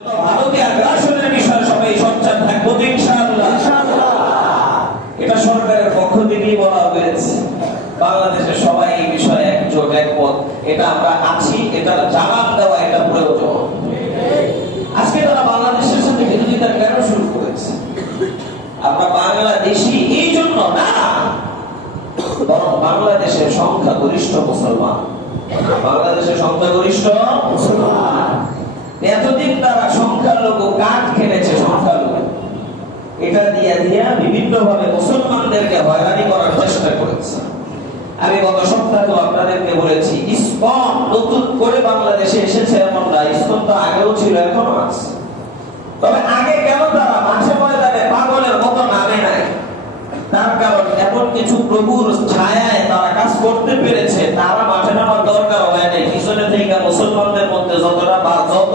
ভারতে আগ্রাসনের বিষয়ে সবাই সোচ্চার থাকবো ইনশাআল্লাহ। এটা সরকারের পক্ষ থেকেই বলা হয়েছে। বাংলাদেশে সবাই এই বিষয়ে একজোট একমত। এটা আমরা আছি, এটা জানান দেওয়া এটা প্রয়োজন। আজকে তারা বাংলাদেশের সাথে বিরোধিতা কেন শুরু করেছে? আমরা বাংলাদেশি এই জন্য না, বরং বাংলাদেশের সংখ্যাগরিষ্ঠ মুসলমান। বাংলাদেশের সংখ্যাগরিষ্ঠ মুসলমান। এতদিন তারা সংখ্যালঘু কাঠ খেলেছে, সংখ্যালঘু এটা দিয়া দিয়া বিভিন্ন ভাবে মুসলমানদেরকে হয়রানি করার চেষ্টা করেছে। আমি গত সপ্তাহে আপনাদেরকে বলেছি, ইসকন নতুন করে বাংলাদেশে এসেছে এমন না, ইসকন তো আগেও ছিল, এখনো আছে। তবে আগে কেন তারা মাঠে ময়দানে পাগলের মতো নামে নাই? তার কারণ এমন কিছু প্রভুর ছায়ায় তারা কাজ করতে পেরেছে, তারা মাঠে নামার দরকার হয় নাই। পিছনে থেকে মুসলমানদের মধ্যে যতটা বা যত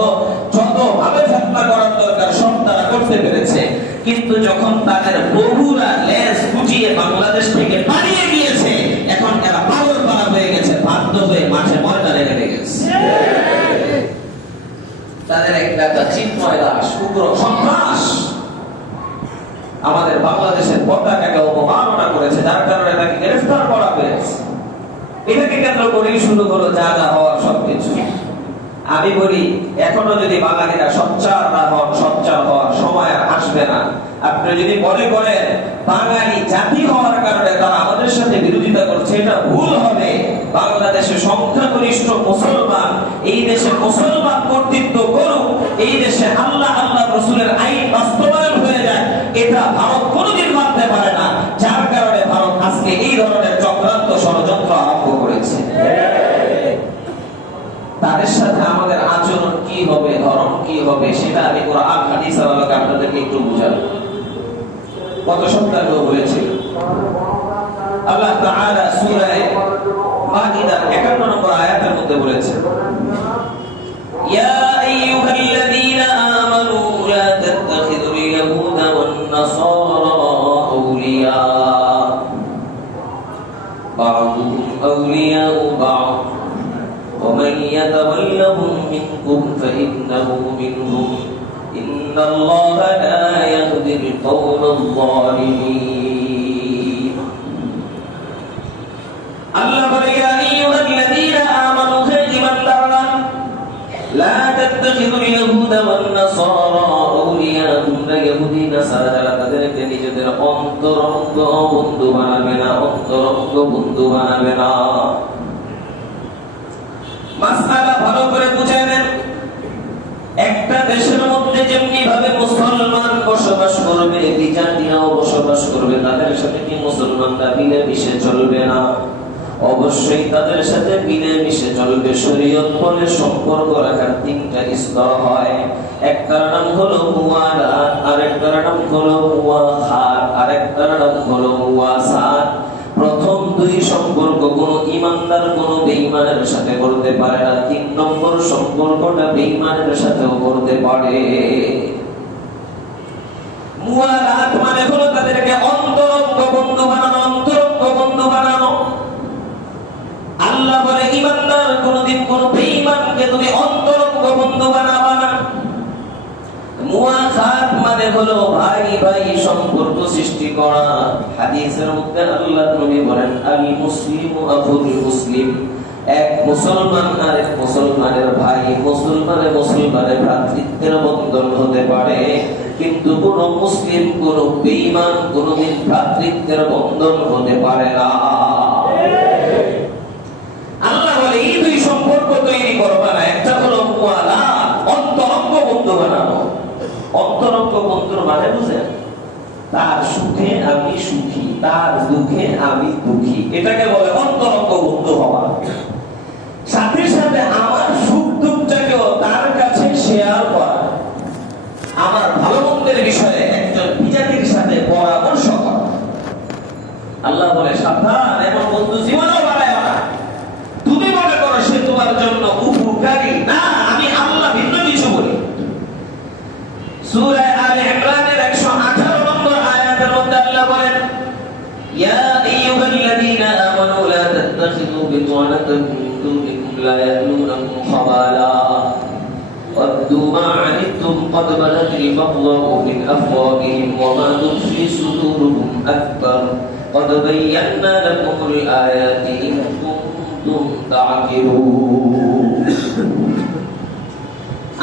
ভাবে ফেতনা করার দরকার সব তারা করতে পেরেছে। কিন্তু যখন তাদের প্রভুরা লেজ গুটিয়ে বাংলাদেশ থেকে পালিয়ে গিয়েছে, এখন এরা পাগল পাড়া হয়ে গেছে, বাধ্য হয়ে মাঠে ময়দানে নেমে গেছে। তাদের একটা চিন্ময় দাস, উগ্র সন্ত্রাস আমাদের বাংলাদেশের পতাকাকে অবমাননা করেছে, যার কারণে তাকে গ্রেফতার করা হয়েছে। এটাকে কেন্দ্র করেই শুরু হলো যা যা হওয়ার সবকিছু। আমি বলি, এখনো যদি বাঙালিরা সোচ্চার না হন, সোচ্চার হওয়ার সময় আর আসবে না। আপনি যদি মনে করেন বাঙালি জাতি হওয়ার কারণে তারা আমাদের সাথে বিরোধিতা করছে, এটা ভুল হবে। বাংলাদেশে সংখ্যাগরিষ্ঠ মুসলমান, এই দেশে মুসলমান কর্তৃত্ব করুক, এই দেশে আল্লাহ আল্লাহ রাসূলের আইন বাস্তবায়ন হয়ে যায়, এটা ভারত কোনোদিন মানতে পারে না। যার কারণে ভারত আজকে এই ধরনের চক্রান্ত ষড়যন্ত্র আরম্ভ করেছে। তাদের সাথে আমাদের আচরণ কি হবে, ধরন কি হবে, সেটা আমি কোরআন হাদিস আলোকে আপনাদেরকে একটু বুঝাবো। গত সপ্তাহে বলেছিল আল্লাহ তাআলা সূরা মাইদার 51 নম্বর আয়াতের মধ্যে বলেছেন, ইয়া আইয়ুহাল্লাযীনা আমানু লা তাত্তাখিযুল ইয়াহুদা ওয়ান নাসারা আউলিয়া বা'দুহুম আউলিয়াউ বা'দ ومن يتولهم منكم فإنه منهم إن الله لا يهدي القوم الظالمين الله يا أيها الذين آمنوا إيماندارরা لا تتخذوا اليهود والنصارى أولياء তোমরা ইহুদি নাসারা যারা তাদেরকে নিজেদের অন্তরঙ্গ বন্ধু বানাবে না, অন্তরঙ্গ বন্ধু বানাবে না। মাসআলা ভালো করে বুঝে নেন। একটা দেশের মধ্যে যেমনি ভাবে মুসলমান বসবাস করবে, বিজাতীয়ও বসবাস করবে, তাদের সাথে কি মুসলমানরা মিলেমিশে চলবে না? অবশ্যই তাদের সাথে মিলেমিশে চলবে। শরীয়ত বলে সম্পর্ক রাখার তিনটা স্তর হয়। একটার নাম হলো মুওয়ালাত, আরেকটার নাম হলো মুওয়াখাত, আরেকটার নাম হলো মুওয়াসাত। প্রথম দুই সম্পর্ক কোন ঈমানদার কোন বেঈমানের সাথে করতে পারে না। 3 নম্বর সম্পর্কটা বেঈমানের সাথেও করতে পারে। মুওয়ালাত মানে হলো তাদেরকে অন্তরঙ্গ বন্ধু বানানো, অন্তরঙ্গ বন্ধু বানানো। আল্লাহ বলে ঈমানদার কোনদিন কোন বেঈমানকে তুমি অন্তরঙ্গ বন্ধু বানাবা না। মুওয়াখাত মানে হলো ভাই ভাই সম্পর্ক সৃষ্টি করা। হাদিসের মধ্যে আল্লাহ নবী বলেন, আল মুসলিমু আখুল মুসলিম, এক মুসলমান আরেক মুসলমানের ভাই, মুসলমানে মুসলমানের ভ্রাতৃত্বের বন্ধন হতে পারে, কিন্তু কোন মুসলিম কোন বেঈমান কোনদিন ভ্রাতৃত্বের বন্ধন হতে পারে না। আল্লাহ বলে এই দুই সম্পর্ক তৈরি করবা না। একটা হলো মুওয়ালাত, অন্তরঙ্গ বন্ধু বানানো। অন্তরঙ্গ বন্ধুর মানে বুঝেন, তার সুখে আমি সুখী, তার দুঃখে আমি দুঃখী, এটাকে বলে অন্তরঙ্গ বন্ধু হওয়া। সাথে সাথে আমার সুখ দুঃখটাকেও তার কাছে শেয়ার করা, আমার ভালো মন্দের বিষয়ে একজন বিজাতির সাথে পরামর্শ করা। আল্লাহ বলে সাবধান, এমন বন্ধু জীবনেও বানায় না। তুমি মনে করো সে তোমার জন্য উপকারী না, আমি আল্লাহ ভিন্ন কিছু বলি। সূরা আলে ইমরানের 118 নম্বর আয়াতের মধ্যে আল্লাহ বলেন, ইয়া আইয়ুহাল্লাযীনা আমানু লা তাত্তাখিযু বিতানাতান মিন দুনিকুম লা ইয়ালুনাকুম খাবালা وَدُّوا مَا عَنِتُّمْ قَدْ بَدَتِ الْبَغْضَاءُ مِنْ أَفْوَاهِهِمْ وَمَا تُخْفِي صُدُورُهُمْ أَكْبَرُ قَدْ بَيَّنَّا لَكُمُ الْآيَاتِ إِن كُنتُمْ تَعْقِلُونَ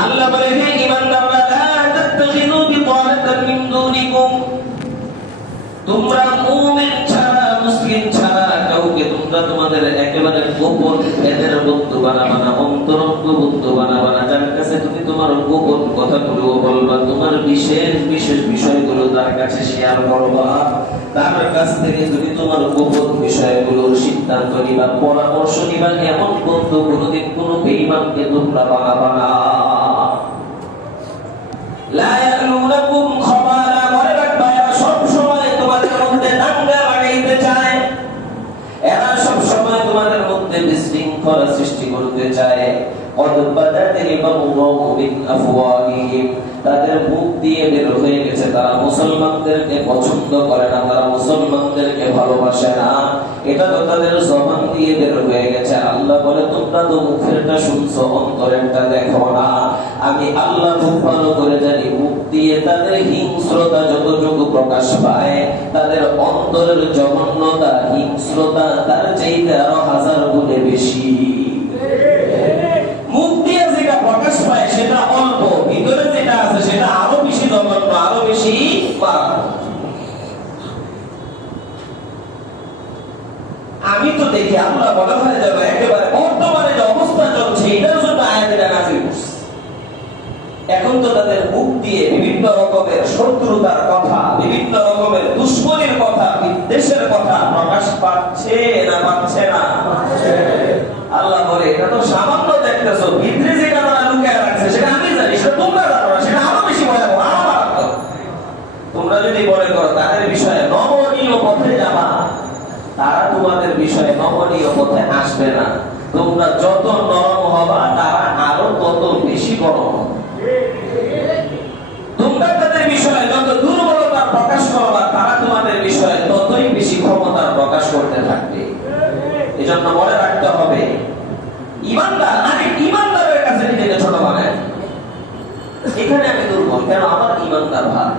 আল্লাহ বলে, হে ঈমানদাররা, লা তাত্তাখিযু বিতানাতান মিন দুনিকুম, তোমরা মুমিন ছাড়া, মুসলিম ছাড়া কাউকে তোমরা তোমাদের একেবারে গোপন ভেদের বন্ধু বানাবা না, অন্তরঙ্গ বন্ধু বানাবা না, যার কাছে তুমি তোমার গোপন কথাগুলো বলবা, তোমার বিশেষ বিশেষ বিষয়গুলো তার কাছে শেয়ার করবা, তার কাছ থেকে তুমি তোমার গোপন বিষয়গুলোর সিদ্ধান্ত নিবা, পরামর্শ নিবা, এমন বন্ধু কোনোদিন কোনো বেঈমানকে তোমরা বানাবা না। লা ইয়ালুনাকুম খাবালা, মনে রাখবা এরা সব সময় তোমাদের মধ্যে দাঙ্গা বানাইতে চায়, এরা সব সময় তোমাদের মধ্যে বিশৃঙ্খলা সৃষ্টি করতে চায়। قد بدت البغضاء من أفواههم, তাদের মুখ দিয়ে বের হয়ে গেছে তারা মুসলমানদেরকে পছন্দ করে না, তারা মুসলমানদেরকে ভালোবাসে না, এটা তো তাদের জবান দিয়ে বের হয়ে গেছে। আল্লাহ বলে, তোমরা তো মুখেরটা শুনছো, অন্তরেরটা দেখো না। আমি আল্লাহ খুব ভালো করে জানি মুখ দিয়ে তাদের হিংস্রতা যতটুকু প্রকাশ পায়, তাদের অন্তরের জঘন্যতা, হিংস্রতা তার চাইতে আরো 1000 গুণে বেশি। মুখ দিয়ে যেটা প্রকাশ পায় সেটা অল্প, ভিতরে যেটা আছে সেটা আরো বেশি জঘন্য, আরো বেশি মারাত্মক। আমি তো দেখি আমরা বলা হয়ে যাবে একেবারে বর্তমানে যে অবস্থা চলছে এটার জন্য আয়াতটা নাযিল করছে। এখন তো তাদের মুখ দিয়ে বিভিন্ন রকমের শত্রুতার কথা, বিভিন্ন রকমের দুশ্মনীর কথা, বিদ্বেষের কথা প্রকাশ পাচ্ছে না পাচ্ছে না? আল্লাহ বলে, এটা তো সামান্য দেখতেছো, ভিতরে যেটা তারা লুকিয়ে রাখছে সেটা আমি জানি, সেটা তোমরা জানো না, সেটা আরো বেশি ভয়াবহ, আরো মারাত্মক। তোমরা যদি মনে করো তাদের বিষয়ে নমনীয় পথে যাবা, তারা তোমাদের বিষয়ে নমনীয় পথে আসবে না। তোমরা যত নরম হবা তারা আরো তত বেশি গরম। তোমরা তাদের বিষয়ে যত দুর্বলতা প্রকাশ করবা, তারা তোমাদের বিষয়ে ততই বেশি ক্ষমতার প্রকাশ করতে থাকবে। এজন্য মনে রাখতে হবে, ঈমানদার আরেক ঈমানদারের কাছে নিজেকে ছোট বানায়। এখানে আমি দুর্বল, কেন? আমার ঈমানদার ভাই।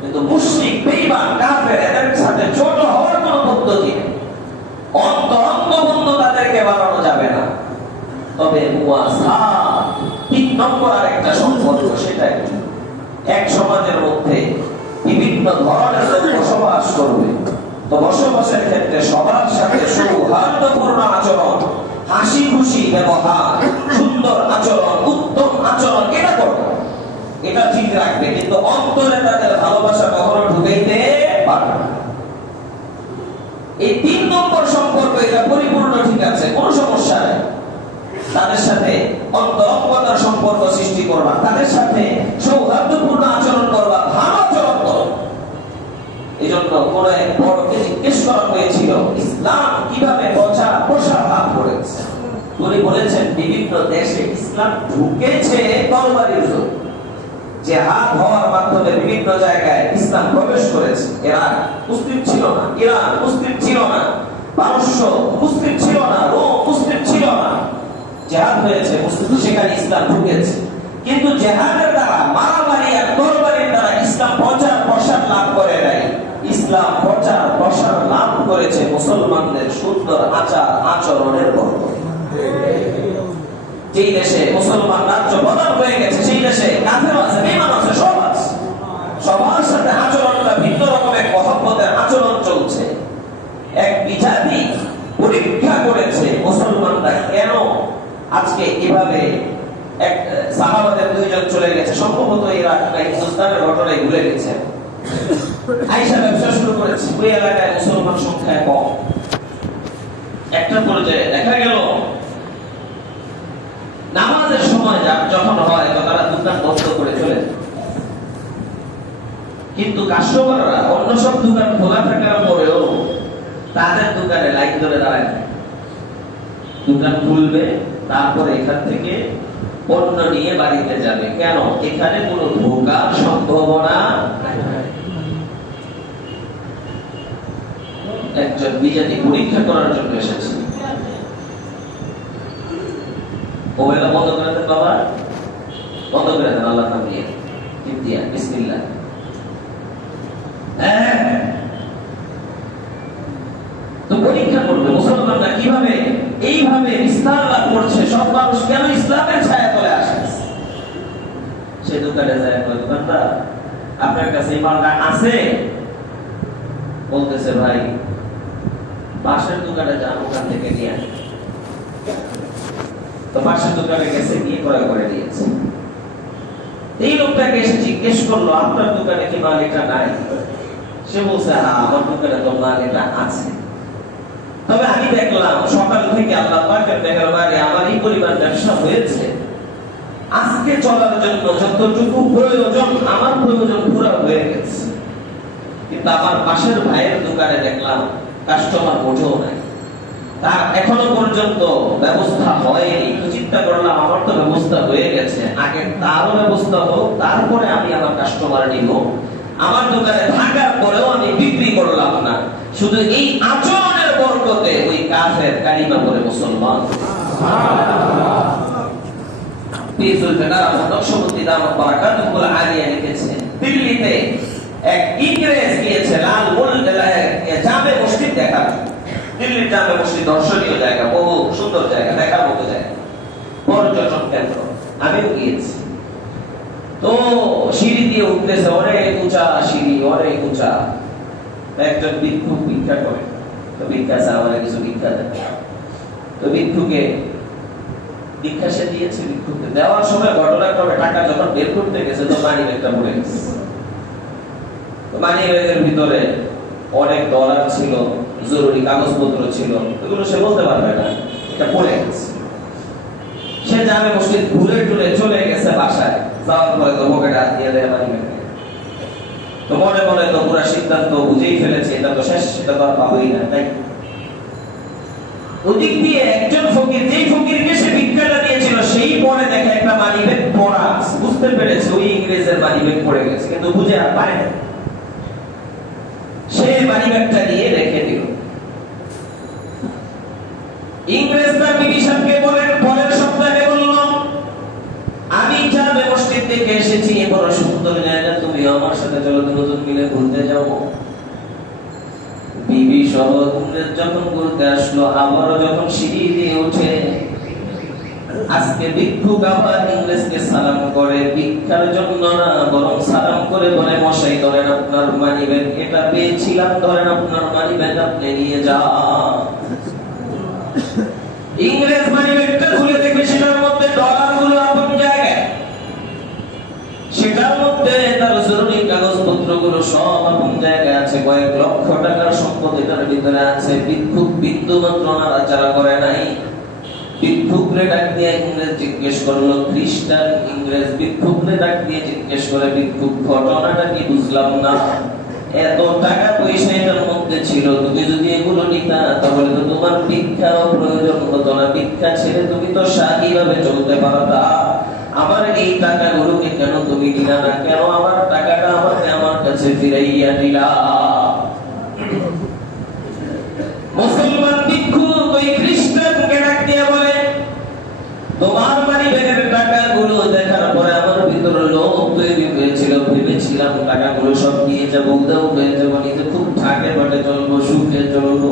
কিন্তু মুশরিক, বেঈমান, কাফের এদের সাথে ছোট হওয়ার কোনো পদ্ধতি নেই। অন্তরঙ্গ বন্ধু তাদেরকে বানানো যাবে না। তবে মুওয়াসাত, 3 নম্বর আরেকটা সম্পর্ক, সেটা এক সমাজের মধ্যে বিভিন্ন ধরনের লোক বসবাস করবে। তো বসবাসের ক্ষেত্রে সবার সাথে সৌহার্দ্যপূর্ণ আচরণ, হাসি খুশি ব্যবহার, সুন্দর আচরণ, উত্তম আচরণ, এটা করবে, এটা ঠিক রাখবে। কিন্তু অন্তরে তাদের ভালোবাসা কখনো ঢুকাইতে পারবে না। এই 3 নম্বর সম্পর্ক এটা পরিপূর্ণ ঠিক আছে, কোনো সমস্যা নেই। তাদের সাথে অন্তরঙ্গতার সম্পর্ক সৃষ্টি করবা, তাদের সাথে সৌহার্দ্যপূর্ণ আচরণ করবা, ভালো আচরণ করো। এই জন্য কোন এক বড়কে জিজ্ঞেস করা হয়েছিল ইসলাম কিভাবে প্রচার লাভ করেছে। উনি বলেছেন, বিভিন্ন দেশে ইসলাম ঢুকেছে তরবারির জোরে, জিহাদ হওয়ার মাধ্যমে বিভিন্ন জায়গায় ইসলাম প্রবেশ করেছে। ইরাক মুসলিম ছিল না, ইরান মুসলিম ছিল না, পারস্য মুসলিম ছিল না, রোম মুসলিম ছিল না। জিহাদ হয়েছে, মুসলিম সেখানে ইসলাম ঢুকেছে। কিন্তু জিহাদের দ্বারা, মারামারি আর তরবারির দ্বারা ইসলাম প্রচার প্রসার লাভ করে নাই। ইসলাম প্রচার প্রসার লাভ করেছে মুসলমানদের সুন্দর আচার আচরণের বরকতে। যেই দেশে মুসলমান রাজ্য প্রদান হয়ে গেছে, সেই দেশে কাফের আছে, বেঈমান আছে, সব আছে। সবার সাথে আচরণটা ভিন্ন রকমের মহব্বতের আচরণ চলছে। এক বিজাতি পরীক্ষা করেছে মুসলমানরা কেন আজকে এভাবে। এক সাহাবাদের 2 জন চলে গেছে, সম্ভবত ইরাক বা হিন্দুস্তানের ঘটনায় ভুলে গেছে। আয়েশা ব্যবসা শুরু করেছে, ওই এলাকায় মুসলমান সংখ্যা কম। একটা পর্যায়ে দেখা গেল নামাজের সময় যখন হয় তো তারা দোকান বন্ধ করে চলে যায়। কিন্তু কাস্টমাররা অন্য সব দোকান খোলা থাকার পরেও তাদের দোকানে লাইন ধরে দাঁড়ায়, দোকান খুলবে, তারপরে এখান থেকে পণ্য নিয়ে বাড়িতে যাবে। কেন? এখানে কোনো ধোঁকার সম্ভাবনা। একজন বিজাতি পরীক্ষা করার জন্য এসেছে। মোবাইলটা বন্ধ করে দেন বাবা, বন্ধ করে দেন আল্লাহর নাম নিয়ে, টিপ দিয়া বিসমিল্লাহ। তো পরীক্ষা করবে মুসলমানরা কিভাবে এইভাবে বিস্তার লাভ করছে, সব মানুষ কেন ইসলামের ছায়া তলে আসে। সে দোকানে যায়, দোকানদার আপনার কাছে এই মালটা আছে? বলতেছে ভাই পাশের দোকানে যান, ওখান থেকে নিয়ে আসে। তো পাশের দোকানে গেছে, গিয়ে ক্রয় করে দিয়েছে। এই লোকটাকে এসে জিজ্ঞেস করলো আপনার দোকানে কি মাল এটা নাই? সে বলছে হ্যাঁ আমার দোকানে তো মাল এটা আছে, তবে আমি দেখলাম সকাল থেকে আল্লাহ পাকের মেহেরবানি আমার এই পরিমাণ ব্যবসা হয়েছে, আজকে চলার জন্য যতটুকু প্রয়োজন আমার প্রয়োজন পুরো হয়ে গেছে। কিন্তু আমার পাশের ভাইয়ের দোকানে দেখলাম কাস্টমার মোটেও নাই, তার এখনো পর্যন্ত ব্যবস্থা হয়নি। তো চিন্তা করলাম আমার তো ব্যবস্থা হয়ে গেছে, আগে তারও ব্যবস্থা হোক, তারপরে আমি আমার কাস্টমার নিব। আমার দোকানে থাকার পরেও আমি বিক্রি করলাম না, শুধু এই আচরণের বরকতে ওই কাফের কালিমা পড়ে মুসলমান। দিল্লিতে এক ইংরেজ গিয়েছে লাল জামে মসজিদ দেখার। দিল্লির জামে মসজিদ দর্শনীয় জায়গা, বহু সুন্দর জায়গা, দেখার মতো জায়গা, পর্যটন কেন্দ্র। আমিও গিয়েছি। তো সিঁড়ি দিয়ে উঠতেছে, অনেক উঁচা সিঁড়ি, অনেক উঁচা। একজন ভিক্ষুক ভিক্ষা করে, তো ভিক্ষা চাওয়ার কিছু ভিক্ষা দেয়। তো ভিক্ষুকে ভিক্ষা সে দিয়েছে, ভিক্ষুককে দেওয়ার সময় ঘটনাক্রমে টাকা যখন বের করতে গেছে তো মানি ব্যাগটা পড়ে গেছে। তো মানি ব্যাগের ভিতরে অনেক ডলার ছিল, জরুরি কাগজপত্র ছিল, এগুলো সে বলতে পারবে না, এটা পড়ে গেছে। সে জামে মসজিদ ঘুরে টুরে চলে গেছে বাসায়। যাওয়ার পরে তো পকেটে হাত দিয়ে দেয় মানি ব্যাগে। তো মনে মনে তো পুরো সিদ্ধান্ত বুঝেই ফেলেছে এটা তো শেষ, এটা তো আর পাবোই না, তাই ওদিক দিয়ে একজন ফকির, যেই ফকিরকে সে ভিক্ষাটা দিয়েছিল সেই পরে দেখে একটা মানি ব্যাগ পড়া, বুঝতে পেরেছে ওই ইংরেজের মানি ব্যাগ পড়ে গেছে, কিন্তু বুঝে আর পায় না। সে মানি ব্যাগটা নিয়ে রেখে দিল। ইংরেজ তার বিবি সাহেবকে বলেন, পরের সপ্তাহে বলল আমি জামে মসজিদ থেকে এসেছি, বড় সুন্দর জায়গা, তুমি আমার সাথে চলো, দুজন মিলে ঘুরতে যাবো। বিবি সহ যখন ঘুরতে আসলো, আবারও যখন সিঁড়ি দিয়ে উঠে, আজকে ভিক্ষুক আবার ইংরেজকে সালাম করে, ভিক্ষার জন্য না বরং সালাম করে বলে মশাই ধরেন আপনার মানি ব্যাগ, এটা পেয়েছিলাম, ধরেন আপনার মানি ব্যাগ, আপনি নিয়ে যান। ইংরেজ মানি ব্যাগটা খুলে দেখে সেটার মধ্যে ডলার গুলো আপন জায়গায়, সেটার মধ্যে তার জরুরি কাগজপত্র গুলো সব আপন জায়গায় আছে, কয়েক লক্ষ টাকার সম্পদ এটার ভিতরে আছে। ভিক্ষুক বিন্দু মাত্র নাড়াচাড়া করে নাই। ভিক্ষুকরে ডাক দিয়ে ইংরেজ জিজ্ঞেস করলো, খ্রিস্টান ইংরেজ ভিক্ষুকরে ডাক দিয়ে জিজ্ঞেস করে, ভিক্ষুক ঘটনাটা কি বুঝলাম না, এত টাকা পয়সা এটার মধ্যে ছিল, তুমি যদি এগুলো নিতা তাহলে তো তোমার ভিক্ষারও প্রয়োজন হতো না, ভিক্ষা ছেড়ে তুমি তো শাহী ভাবে চলতে পারতা, আমার এই টাকাগুলোকে কেন তুমি দিলা না, কেন আমার টাকাটা আমার কাছে ফিরাইয়া দিলা? মুসলমান ভিক্ষুক ওই খ্রিস্টানকে ডাক দিয়ে বলে, তোমার মানি ব্যাগের টাকাগুলো দেখার পরে আমার ভিতরে লোভ তৈরি হয়েছিল, ভেবেছিলাম টাকাগুলো সব নিয়ে যাবো, উদাও হয়ে যাবো, নিজে খুব ঠাটে বাটে চলবো, সুখে চলবো।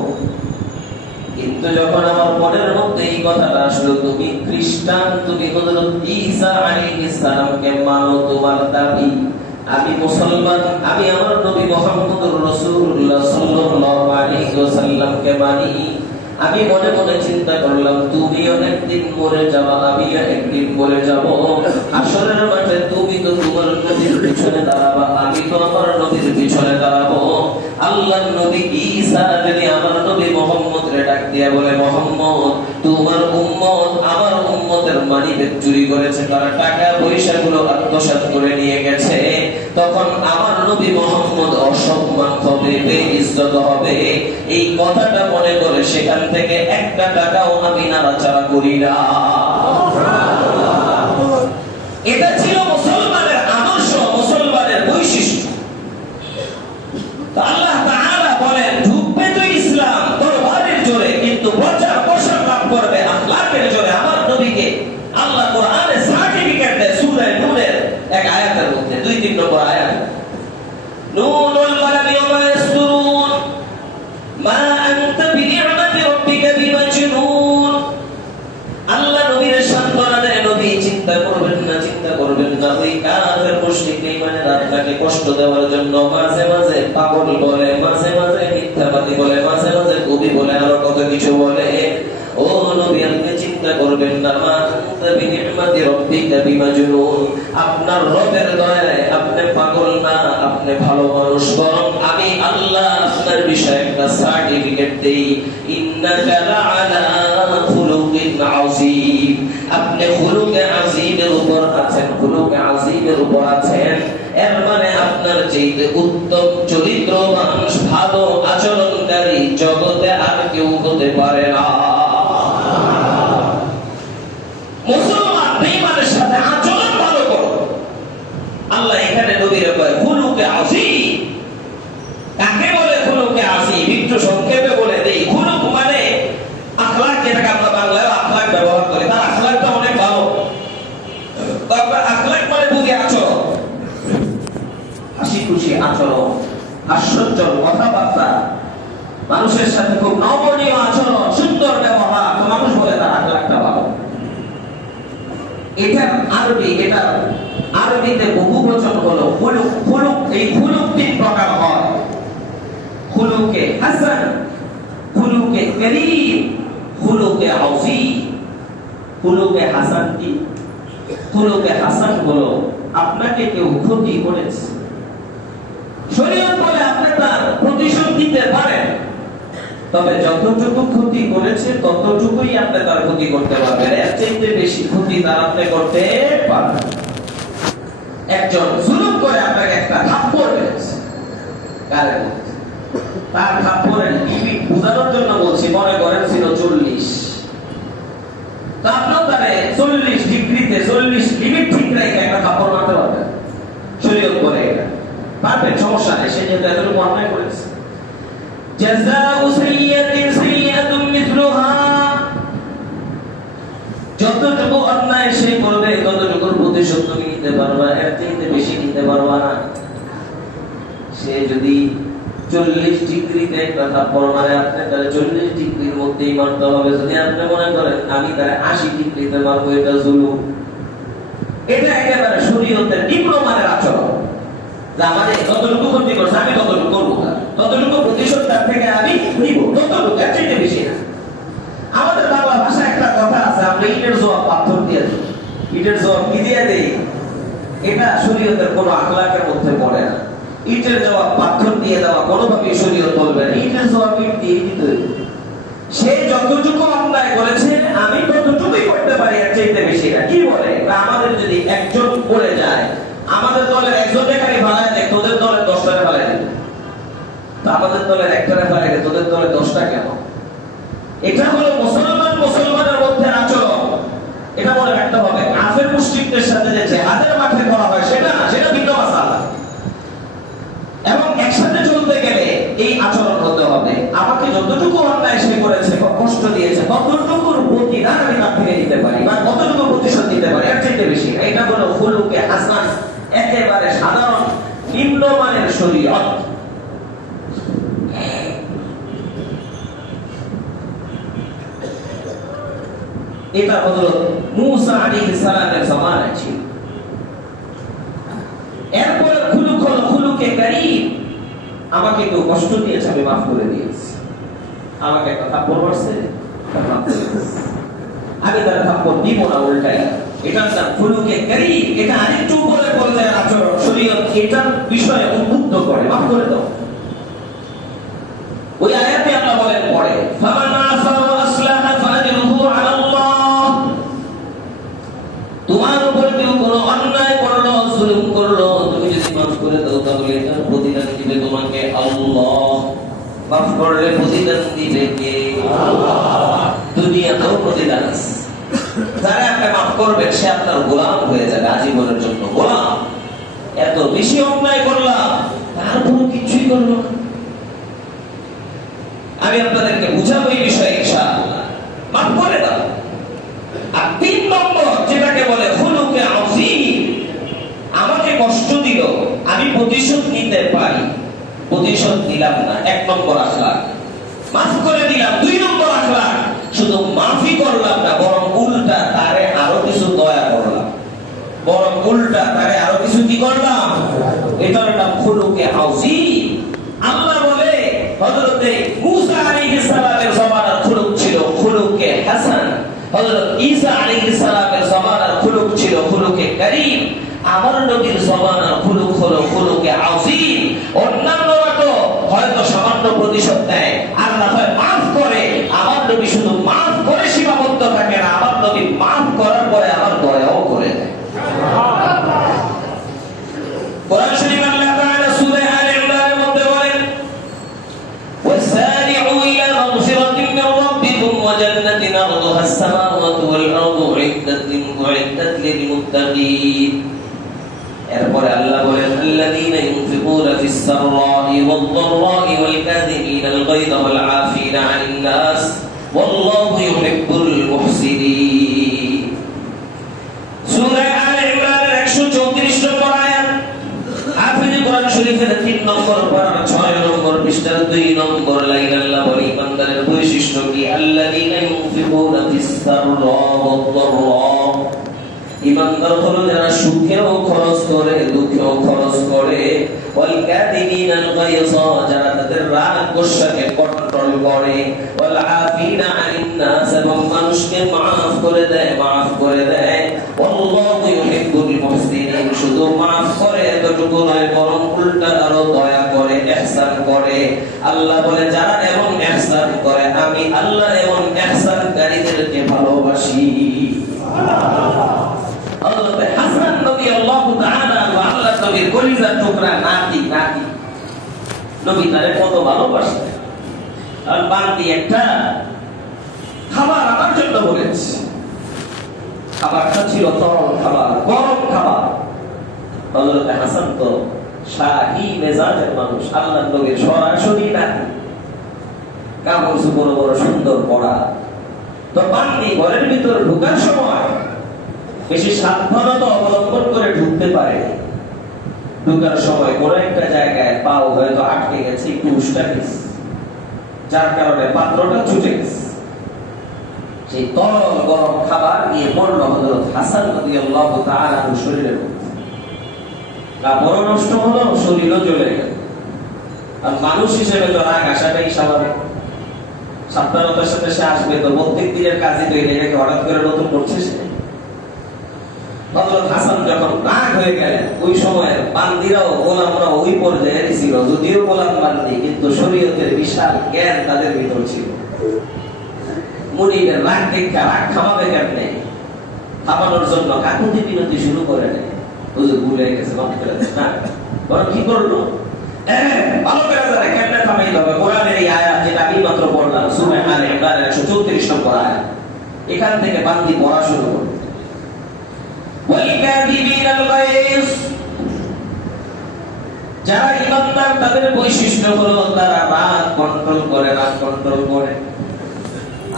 কিন্তু যখন আমার মনের মধ্যে এই কথাটা আসলো, তুমি খ্রিস্টান, তুমি হযরত ঈসা আলাইহিস সালামকে মানো, তোমার দাবি, আমি মুসলমান, আমি আমার নবী মুহাম্মদুর রাসূলুল্লাহ সাল্লাল্লাহু আলাইহি ওয়াসাল্লামকে মানি। আমি মনে মনে চিন্তা করলাম, তুমিও একদিন মরে যাবা, আমিও একদিন মরে যাব, হাসরের মাঠে তুমি তো তোমার নবীর পিছনে দাঁড়াবা, আমি তো আমার নবীর পিছনে দাঁড়াবো। আল্লাহর নবী ঈসা যদি আমার নবী মুহাম্মদরে ডাক দিয়ে বলে, মুহাম্মদ তোমার উম্মত আমার উম্মতের মানিব্যাগ চুরি করেছে, তারা টাকা পয়সাগুলো আত্মসাৎ করে নিয়ে গেছে, তখন আমার নবী মুহাম্মদ অসম্মান হবে, বেইজ্জত হবে। এই কথাটা মনে করে সেখান থেকে একটা টাকাও আমি নাড়াচাড়া করি না। এটা ছিল মুসলমানের আদর্শ, মুসলমানের বৈশিষ্ট্য। আল্লাহ তাআলা বলেন, ঢুকবে তো ইসলাম তরবারির জোরে, কিন্তু প্রচার প্রসার লাভ করবে আখলাকের জোরে। আমার নবীকে আল্লাহ কোরআনে সার্টিফিকেট দেয়, সূরা নূর 2-3 নম্বর আয়াত, নুনুল কালামি ওয়া মা ইয়াসতুরুন মা আনতা বিনি'মাতি রাব্বিকা বিমাজনুন। আল্লাহ নবীর সান্ত্বনা দেয়, নবী চিন্তা করবেন না, ওই কাফের মুশরিক বেঈমানের আপনাকে কষ্ট দেওয়ার জন্য মাঝে মাঝে পাগল বলে, মাঝে মাঝে মিথ্যাবাদী বলে, মাঝে মাঝে কবি বলে, আরো কত কিছু বলে। ও নবী, আপনি চিন্তা করবেন না, মা আনতা বিনি'মাতি রাব্বিকা বিমাজনুন। আপনার রবের দয়ায় আপনি পাগল না, আপনি ভালো মানুষ। বরং আমি আল্লাহ আপনার বিষয়ে একটা সার্টিফিকেট দেই, ইন্নাকা লাআলা খুলুকিন আযীম। আপনি খুলুকে আযীমের উপর আছেন, খুলুকে আযীমের উপর আছেন। এর মানে আপনার চাইতে উত্তম চরিত্রবান, ভালো আচরণকারী জগতে আর কেউ হতে পারে না। মুসলমান বেঈমানের সাথে আচরণ ভালো করো। আল্লাহ এখানে নবীর কয় খুলুকে আযীম। কাকে বলে খুলুকে আযীম? একটু সংক্ষেপে বলে দেই। খুলুক মানে আখলাক, যেটাকে আমরা বাংলায় আখলাক ব্যবহার করি, তার আখলাকটা অনেক ভালো। তারপর আখলাক মানে বুঝি আচরণ, হাসি খুশি আচরণ, হাস্যোজ্জ্বল কথাবার্তা, মানুষের সাথে খুব নমনীয় আচরণ, সুন্দর ব্যবহার, তো মানুষ বলে তার আখলাকটা ভালো। এটার আরবিতে বহুবচন হলো খুলুক। খুলুক, এই খুলুক 3 প্রকার হয়: খুলুকে হাসান, খুলুকে কারীম, খুলুকে আযীম। খুলুকে হাসান কি? খুলুকে হাসান হলো আপনাকে কেউ ক্ষতি করেছে, শরীয়ত বলে আপনি তার প্রতিশোধ দিতে পারেন, তবে যতটুকু ক্ষতি করেছে ততটুকুই আপনি তার ক্ষতি করতে পারবেন, এর চাইতে বেশি ক্ষতি তার আপনি করতে পারবেন। একজন জুলুম করে আপনাকে একটা থাপ্পড় মেরেছে, কারে বলছে? তার থাপ্পড়ের লিমিট বোঝানোর জন্য বলছি, মনে করেন ছিল 40, তো আপনার তারে 40 ডিগ্রিতে 40 লিমিট ঠিক রেখে একটা থাপ্পড় মারতে পারবেন, শরীয়ত বলে এটা পারবেন, সমস্যা নেই। সে যেহেতু এতটুকু অন্যায় করেছে, জাযাউ সাইয়্যাতিন সাইয়্যাতুম মিসলুহা, যতটুকু অন্যায় সে করবে ততটুকুর প্রতিশোধ তুমি নিতে পারবা, এর চাইতে বেশি নিতে পারবা না। সে যদি 40 ডিগ্রিতে একটা থাপ্পড় মারে, আপনি তাহলে 40 ডিগ্রির মধ্যেই মারতে হবে। যদি আপনি মনে করেন আমি তারে 80 ডিগ্রিতে মারবো, এটা জুলুম। এটা একেবারে শরীয়তের নিম্নমানের আচরণ। আমাদের যতটুকু ক্ষতি করছে আমি ততটুকু করবো, ততটুকু প্রতিশোধ তার থেকে আমি নিব, ততটুকু, এর চাইতে বেশি না। আমাদের বাংলা ভাষায় একটা কথা আছে, আমরা ইটের জবাব পাথর দিয়ে দিই। ইটের জবাব কি দিয়ে দেই? এটা শরীয়তের কোনো আখলাকের মধ্যে পড়ে না। ইটের জবাব পাথর দিয়ে দেওয়া কোনোভাবেই শরীয়ত বলবে না। ইটের জবাব ইট দিয়ে দিতে হবে। সে যতটুকু অন্যায় করেছে আমি ততটুকুই করতে পারি, এর চাইতে বেশি না। কি বলে? আমাদের যদি একজন পড়ে যায়, আমাদের দলের একজনকে খালি ভাড়ায় দেয়, তোদের দলের 10টারে ভাড়ায় দেয়, তো আমাদের দলের একটারে ভাড়ায় দেয়, তোদের দলের 10টা কেন? এটা হলো মুসলমানের মধ্যে আচরণ। এটা মনে রাখতে হবে। কাফের মুশরিকদের সাথে যে জিহাদের মাঠে করা হয় সেটা না, সেটা ভিন্ন মাসালা। এবং একসাথে চলতে গেলে এই আচরণ হতে হবে। আমাকে যতটুকু অন্যায় সে করেছে, কষ্ট দিয়েছে, ততটুকুর প্রতিদান আমি তার থেকে দিতে পারি, বা কতটুকু প্রতিশোধ দিতে পারি, এর চাইতে বেশি না। এটা হলো খুলুকে হাসান, একেবারে সাধারণ নিম্নমানের শরীয়ত। এটা হযরত মূসা আলাইহিস সালামের জামানায় ছিল। এরপর খুলুক হলো খুলুকে কারীম, আমাকে কেউ কষ্ট দিয়েছে আমি মাফ করে দিয়েছি, আমাকে একটা থাপ্পড় মারছে আমি তার থাপ্পড় দিব না, উল্টাই। এটার নাম খুলুকে কারীম। এটা আরেকটু উপরে পর্যায়ের আচরণ। শরীয়ত এটার বিষয়ে উদ্বুদ্ধ করে, মাফ করে দাও। ওই আয়াতে আল্লাহ বলেন পড়ে, ফামান আফা ওয়া আসলাহা ফাআজরুহু আলা আল্লাহ। তোমার উপর কেউ কোনো অন্যায় করলো, জুলুম করলো, তুমি যদি মাফ করে দাও তাহলে এটার প্রতিদান দিবে তোমাকে আল্লাহ। মাফ করলে প্রতিদান দিবে কে? আল্লাহ। দুনিয়াতেও প্রতিদান আছে। যারা আপনি মাফ করবেন সে আপনার গোলাম হয়ে যাবে আজীবনের জন্য, গোলাম। এত বেশি অন্যায় করলাম তারপর কিছুই করলো না। আমি আপনাদেরকে বুঝাবো এই বিষয়ে ইনশাআল্লাহ। মাফ করে দাও। আর 3 নম্বর যেটাকে বলে খুলুকে আযীম, আমাকে কষ্ট দিল আমি প্রতিশোধ নিতে পারি, প্রতিশোধ নিলাম না, 1 নম্বর আখলাক। মাফ করে দিলাম, 2 নম্বর আখলাক। শুধু মাফই করলাম না, বরং উল্টা তারে আরো কিছু দয়া করলাম, বরং উল্টা তারে আরো কিছু কি করলাম, এটার নাম খুলুকে আযীম। আল্লাহ বলে হযরতে মূসা আলাইহিস সালামের জমানার খুলুক ছিল খুলুকে হাসান, হযরত ঈসা আলাইহিস সালামের জমানার খুলুক ছিল খুলুকে কারীম, আমার নবীর জমানার খুলুক হলো খুলুকে আযীম। অন্যান্যরা তো হয়তো সামান্য প্রতিশোধ দেয়, আল্লাহ হয় মাফ করে, আমার নবী শুধু মাফ করে সীমাবদ্ধ থাকে না, আমার নবী মাফ করার পরে আবার দয়াও করে দেয়। কোরআন শরীফ আল্লাহ তাআলা সূরা আলে ইমরানের মধ্যে বলেন, ওয়াসারি'উ ইলা মাগফিরাতিন মির রাব্বিকুম ওয়া জান্নাতিন আরদুহা আস-সামাওয়াতু ওয়াল আরদু উ'iddat লিল মুত্তাকিন। এরপরে আল্লাহ বলেন, আল্লাযীনা ইউনফিকুনা ফিস সাররা'i ওয়াদ দাররা'i ওয়াল কাযিমিনাল গায়যা ওয়াল 'আফিনা 'আনিন নাস ওয়াল্লাহু ইউহিব্বুল মুহসিনিন। সূরা আলে ইমরানের 134 নম্বর আয়াত। হাফিজ কোরআন শরীফের 3 নম্বর পারা 6 নম্বর পৃষ্ঠার 2 নম্বর লাইন আল্লাহ বলে ইমানদারের বৈশিষ্ট্য কি, আল্লাযীনা ইউনফিকুনা ফিস সাররা'i ওয়াদ দাররা'i। ইমানদার হলো যারা সুখেও খরচ করে, দুঃখেও খরচ করে, ওয়াল কাযিমিনাল গায়যা, যারা তাদের রাগ গোসাকে কন্ট্রোল করে, ওয়াল আফিনা আনিন নাস, এবং মানুষকে maaf করে দেয়, maaf করে দেয়। আল্লাহু ইউহিব্বুল মুহসিনিন, শুধু maaf করে এতটুকু নয়, বরং উল্টা আরো দয়া করে, ইহসান করে। আল্লাহ বলে যারা এমন ইহসান করে, আমি আল্লাহ এমন ইহসানকারীদেরকে ভালোবাসি। হযরত হাসান রাদিয়াল্লাহু তাআলা আল্লাহ নবীর কলিজার টুকরা নাতি, নবী তারে কত ভালোবাসতেন। আর বান্দি একটা খাবার আমার জন্য বলেছে, খাবারটা ছিল তরল খাবার, গরম খাবার। হযরত হাসান তো শাহী মেজাজের মানুষ, আল্লাহ নবীর সরাসরি নাতি, কাপড় চোপড় বড় সুন্দর পরা। তো বান্দি ঘরের ভিতর ঢোকার সময় বেশি সাবধানতা অবলম্বন করে ঢুকতে পারে। ঢুকার সময় কোন একটা জায়গায় পাও হয়তো আটকে গেছে, একটু উস্কা গেছে, যার কারণে পাত্রটা ছুটে গেছে। সেই তরল গরম খাবার গিয়ে পড়ল হযরত হাসান রাদিয়াল্লাহু তাআলা শরীরের মধ্যে। কাপড় নষ্ট হলো, শরীরও জ্বলে গেল। আর মানুষ হিসেবে তো রাগ আসাটাই স্বাভাবিক, সাবধানতার সাথে সে আসবে। তো প্রত্যেক দিনের কাজে তো এটাকে হঠাৎ করে নতুন করছে সে। হযরত হাসান যখন রাগ হয়ে গেলেন, ওই সময় বান্দিরাও গোলামরা ওই পর্যায়ে ছিল, যদিও গোলাম বান্দি, কিন্তু শরীয়তের বিশাল জ্ঞান তাদের ভিতর ছিল। মুনিবের রাগ দেখে রাগ খামাবে কেমনে, খামানোর জন্য কাকুতি বিনতি শুরু করে নেয়। হুজুর ভুলে গেছে, মাফ করে দেন না। বরং কি করলো, ভালো করে জানে কেমনে থামাইতে হবে। কোরআনের এই আয়াত যেটা আমি মাত্র পড়লাম, সূরা আলে ইমরানের 134 নম্বর আয়াত, এখান থেকে বান্দি পড়া শুরু করলো। যারা ইমানদার তাদের বৈশিষ্ট্য হলো তারা রাগ কন্ট্রোল করে, রাগ কন্ট্রোল করে।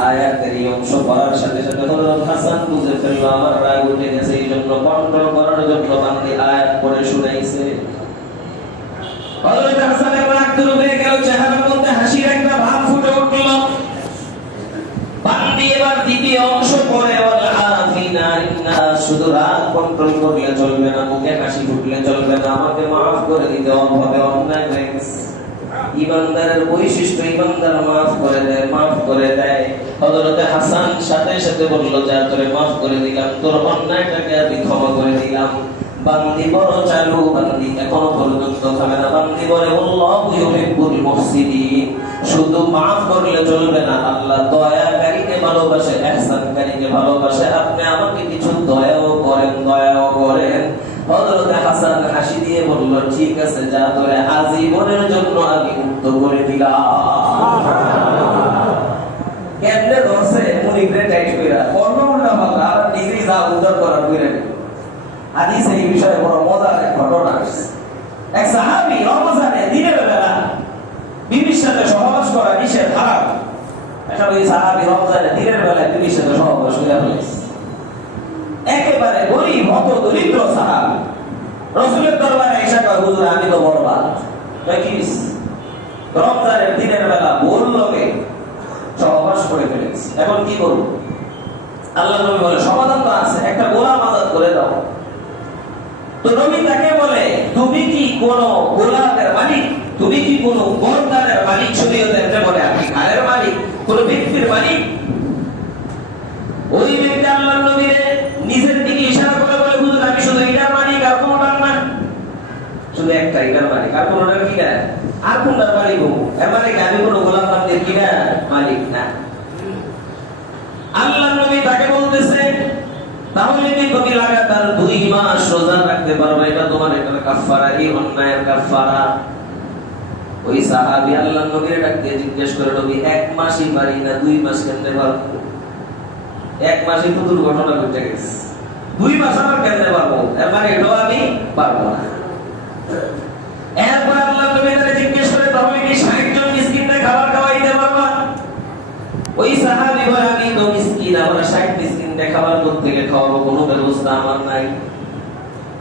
আয়াতের এই অংশ পড়ার সাথে সাথে হযরত হাসান বুঝে ফেলল আমার রাগ উঠে গেছে, এই জন্য কন্ট্রোল করার জন্য বান্দি আয়াত পড়ে শুনাইছে। হযরত হাসানের রাগ দূর হয়ে গেল, চেহারার মধ্যে হাসির একটা ভাব ফুটে উঠল। বান্দি এবার দ্বিতীয় অংশ পড়ে, শুধু রাগ কন্ট্রোল করলে চলবে না, মুখে হাসি ফুটলে চলবে না, আমাকে মাফ করে দিতে হবে, অন্যায় হয়ে গেছে। ইমানদারের বৈশিষ্ট্য, ইমানদার মাফ করে দেয়, মাফ করে দেয়। হযরত হাসান সাথে সাথে বলল, যা তোরে মাফ করে দিলাম, তোর অন্যায়টাকে আমি ক্ষমা করে দিলাম। বান্দি বড় চালু, বান্দি এখনো পর্যন্ত থামে না। বান্দি বলে, আল্লাহু ইউহিব্বুল মুহসিনিন, শুধু মাফ করলে চলবে না, আল্লাহ দয়াকারীকে ভালোবাসে, ইহসানকারীকে ভালোবাসে। আপনি আমাকে কিছু দয়াও করেন, দয়াও করেন। হযরত হাসান হাসি দিয়ে বলল, ঠিক আছে, যা তোরে আজীবনের জন্য আমি মুক্ত করে দিলাম। কেমনে ধরছে মুনিবরে টাইট কইরা, কর্মটা ভালো, আর নিজেই যা উদ্ধার করার কইরা নিল। হাদিসে এই বিষয়ে বড় মজার এক ঘটনা আছে। এক সাহাবী রমজানে দিনের বেলা বিবির সাথে সহবাস করা নিষেধ, হারাম। এখন ওই সাহাবী রমজানে দিনের বেলা বিবির সাথে সহবাস করে ফেলেছে। একেবারে গরিব, হত দরিদ্র সাহাবী রাসূলের দরবারে এসে কয়, হুজুর হুজুর আমি তো বরবাদ। রমজানের দিনের বেলা ভুল লোকে সহবাস করে ফেলেছি, এখন কি করবো? আল্লাহ নবী বলে সমাধান তো আছে, একটা গোলাম আজাদ করে দাও। তো নবী তাকে বলে তুমি কি কোন গোলামের মালিক, তুমি কি কোন বরদানের মালিক? শরীয়তে বলে আপনি ঘরের মালিক, কোন ব্যক্তির মালিক? ওই ব্যক্তি আল্লাহ নবীরে নিজের দিকে ইশারা করে বলে হুজুর আমি শুধু এটার মালিক, আর কোনটার না, শুধু একটা এটার মালিক, আর কোনটার কি না, আর কোনটার মালিক হবো? এর মানে আমি কোন গোলাম বান্দির কি না মালিক না। আল্লাহ নবী তাকে বলতেছে তাহলে কি তুমি লাগাতার 2 মাস রোজা রাখতে পারবে? এটা তোমার একটা কাফারা, এই অন্যায়ের কাফারা। ওই সাহাবী আল্লাহ নবীর ডাকতে জিজ্ঞেস করে নবী 1 মাসই পারি না, 2 মাস কেমনে পারবো? 1 মাসই তো দুর্ঘটনা ঘটে গেছে, 2 মাস আবার কেমনে পারবো? এর মানে এটাও আমি পারবো না। এরপর আল্লাহ নবী তাকে জিজ্ঞেস করে তাহলে কি 60 জন মিসকিনকে খাবার খাওয়াইতে পারবা? ওই সাহাবী বলে আমি তো মিসকিন, আমরা 60 মিসকিনকে খাবার থেকে খাওয়াবো, কোনো ব্যবস্থা আমার নাই।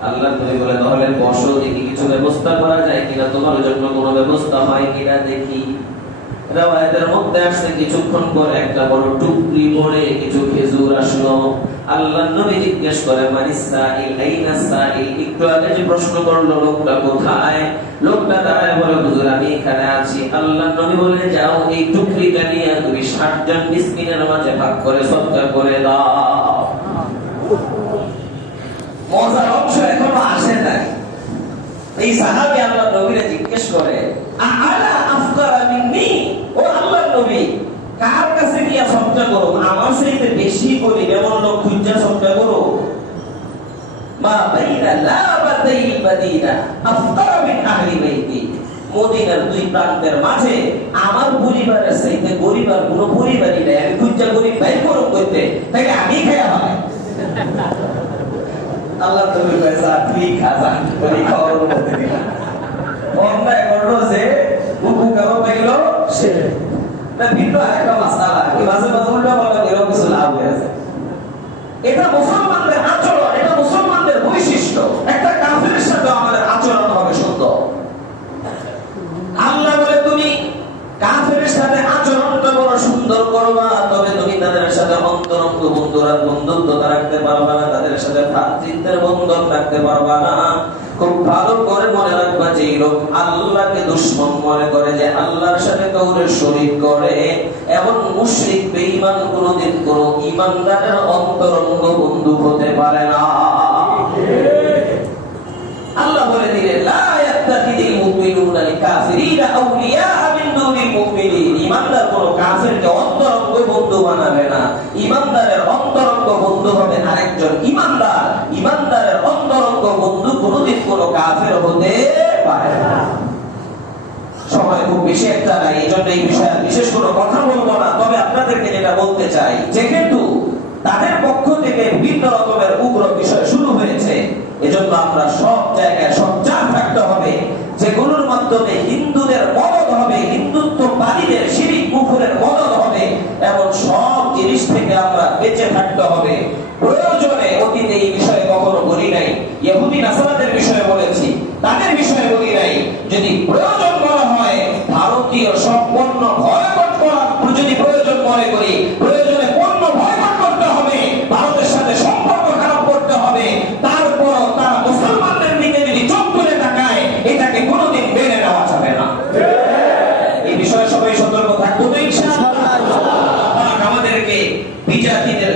আল্লাহ নবী বলে তাহলে বসো, দেখি কিছু ব্যবস্থা করা যায় কিনা, তোমার জন্য কোনো ব্যবস্থা হয় কিনা দেখি। রাওয়ায়াতের মধ্যে আসছে কিছুক্ষণ পরে একটা বড় টুকরি পড়ে কিছু খেজুর আসলো। আল্লাহ নবী জিজ্ঞেস করে মানিস সাইল, আইনা সাইল? একটু আগে যে প্রশ্ন করলো লোকটা কোথায়, লোকটা দাঁড়ায় বলে হুজুর আমি এখানে আছি। আল্লাহ নবী বলে যাও এই টুকরিটা নিয়ে তুমি 60 জন মিসকিনের মাঝে ভাগ করে সদকা করে দাও। মজার অংশ এখনো আসে নাই। এই সাহাবী আল্লাহ নবীরে জিজ্ঞেস করে আলা আফকারা মিন্নি, ও আল্লাহর নবী কার কাছে গিয়া সদকা করব? আমার চাইতে বেশি করি এমন লোক খুঁজা সদকা করো। মা বাইনা লাবাতাইল মাদিনা আফকারা মিন আহলি বাইতি, মদিনার 2 প্রান্তের মাঝে আমার পরিবারের চাইতে গরিব আর কোনো পরিবারই নাই। আমি খুঁজা গরিব বাইর করব করতে, তাই আমি খায়া হয়। আল্লাহ তুমি পয়সা ঠিক আছে বলি খাওয়ার মধ্যে দিলাম। অন্যায় করলো যে উপকারও পাইলো সে। না ভিন্ন আরেকটা মাসআলা, কি মাঝে মাঝে উল্টা পাল্টা এরকম কিছু লাভ হয়েছে। এটা মুসলমানদের আচরণ, এটা মুসলমানদের বৈশিষ্ট্য। একটা কাফেরের সাথে আমাদের আচরণ হবে সুন্দর। আল্লাহ বলে তুমি কাফেরের সাথে আচরণটা বড় সুন্দর করবা, তবে তুমি তাদের সাথে অন্তরঙ্গ বন্ধুত্ব রাখতে পারবা না, তাদের সাথে ভ্রাতৃত্বের বন্ধন রাখতে পারবা না। খুব ভালো করে মনে রাখবা যে লোক আল্লাহকে দুশমন মনে করে, যে আল্লাহর সাথে কাউরে শরীক করে, এবং মুশরিক বেঈমান কোনদিন কোন ঈমানদারের অন্তরঙ্গ বন্ধু হতে পারে না। আল্লাহ বলে দিলেন লা ইয়াত্তাখিদিল মুমিনুনা লিল কাফিরিনা আউলিয়া মিন দুনিল মুমিনিন, ঈমানদার কোন কাফেরকে অন্তরঙ্গ বন্ধু বানাবে না। ঈমানদারের অন্তরঙ্গ বন্ধু হবে আরেকজন ঈমানদার। ঈমানদারের অন্তরঙ্গ বন্ধু কোনদিন কোন কাফের হতে পারে না। সময় খুব বেশি একটা নাই, এইজন্য এই বিষয়ে বিশেষ কোনো কথা বলবো না। তবে আপনাদেরকে যেটা বলতে চাই, যেহেতু তাদের পক্ষ থেকে বিভিন্ন রকমের উগ্র বিষয় শুরু হয়েছে, এজন্য আমরা সব জায়গায় সজাগ থাকতে হবে, যেগুলোর মাধ্যমে হিন্দুদের মদদ হবে, হিন্দুত্ববাদীদের শিরক কুফরের মদদ হবে, এবং সব জিনিস থেকে আমরা বেঁচে থাকতে হবে। প্রয়োজনে অতীতে এই বিষয়ে কখনো বলি নাই, ইহুদি নাসারাদের বিষয়ে বলেছি, তাদের বিষয়ে বলি নাই। যদি প্রয়োজন করা হয় ভারতীয় সব পণ্য বয়কট করা, যদি প্রয়োজন মনে করি, প্রয়োজনে পণ্য বয়কট করতে হবে, ভারতের সাথে সম্পর্ক খারাপ করতে হবে, তারপর তারা মুসলমানদের দিকে যদি চোখ তুলে তাকায়, এটাকে কোনোদিন মেনে নেওয়া যাবে না। এই বিষয়ে সবাই সতর্ক থাকবো তো ইনশাআল্লাহ। আমাদেরকে বিজাতিদের